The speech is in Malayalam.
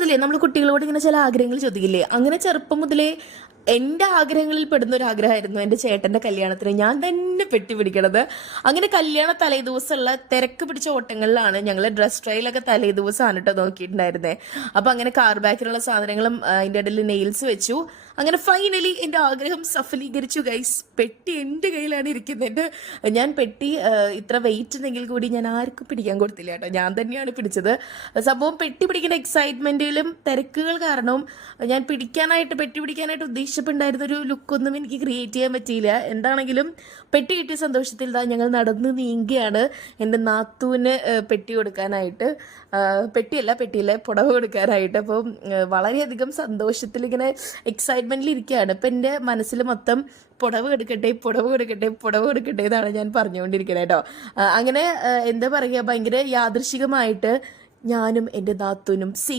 മുതലേ നമ്മൾ കുട്ടികളോട് ഇങ്ങനെ ചില ആഗ്രഹങ്ങൾ ചോദിക്കില്ലേ, അങ്ങനെ ചെറുപ്പം മുതലേ എൻ്റെ ആഗ്രഹങ്ങളിൽ പെടുന്ന ഒരു ആഗ്രഹമായിരുന്നു എൻ്റെ ചേട്ടൻ്റെ കല്യാണത്തിന് ഞാൻ തന്നെ പെട്ടി പിടിക്കണത്. അങ്ങനെ കല്യാണ തലേദിവസമുള്ള തിരക്ക് പിടിച്ച ഓട്ടങ്ങളിലാണ് ഞങ്ങൾ ഡ്രസ് ട്രയലൊക്കെ തലേദിവസമാണ് കേട്ടോ നോക്കിയിട്ടുണ്ടായിരുന്നേ. അപ്പം അങ്ങനെ കാർ ബാക്കിലുള്ള സാധനങ്ങളും അതിൻ്റെ ഇടയിൽ നെയിൽസ് വെച്ചു. അങ്ങനെ ഫൈനലി എൻ്റെ ആഗ്രഹം സഫലീകരിച്ചു ഗൈസ്. പെട്ടി എൻ്റെ കയ്യിലാണ് ഇരിക്കുന്നത്. ഞാൻ പെട്ടി ഇത്ര വെയിറ്റ് ഉണ്ടെങ്കിൽ കൂടി ഞാൻ ആർക്കും പിടിക്കാൻ കൊടുത്തില്ല കേട്ടോ, ഞാൻ തന്നെയാണ് പിടിച്ചത്. സംഭവം പെട്ടി പിടിക്കുന്ന എക്സൈറ്റ്മെൻറ്റിലും തിരക്കുകൾ കാരണവും ഞാൻ പെട്ടി പിടിക്കാനായിട്ട് ഉദ്ദേശിച്ചിട്ടുണ്ടായിരുന്ന ഒരു ലുക്കൊന്നും എനിക്ക് ക്രിയേറ്റ് ചെയ്യാൻ പറ്റിയില്ല. എന്താണെങ്കിലും പെട്ടി കിട്ടിയ സന്തോഷത്തിൽ ഞങ്ങൾ നടന്ന് നീങ്ങുകയാണ് എൻ്റെ നാത്തൂന് പെട്ടി കൊടുക്കാനായിട്ട്. പെട്ടിയില്ല പുടവ് കൊടുക്കാനായിട്ട്. അപ്പം വളരെയധികം സന്തോഷത്തിൽ ഇങ്ങനെ എക്സൈറ്റ്മെൻറ്റിൽ ഇരിക്കുകയാണ്. ഇപ്പം എൻ്റെ മനസ്സിൽ മൊത്തം പുടവ് കൊടുക്കട്ടെ എന്നാണ് ഞാൻ പറഞ്ഞുകൊണ്ടിരിക്കുന്നത് കേട്ടോ. അങ്ങനെ എന്താ പറയുക, ഭയങ്കര യാദൃശികമായിട്ട് ഞാനും എൻ്റെ നാത്തൂനും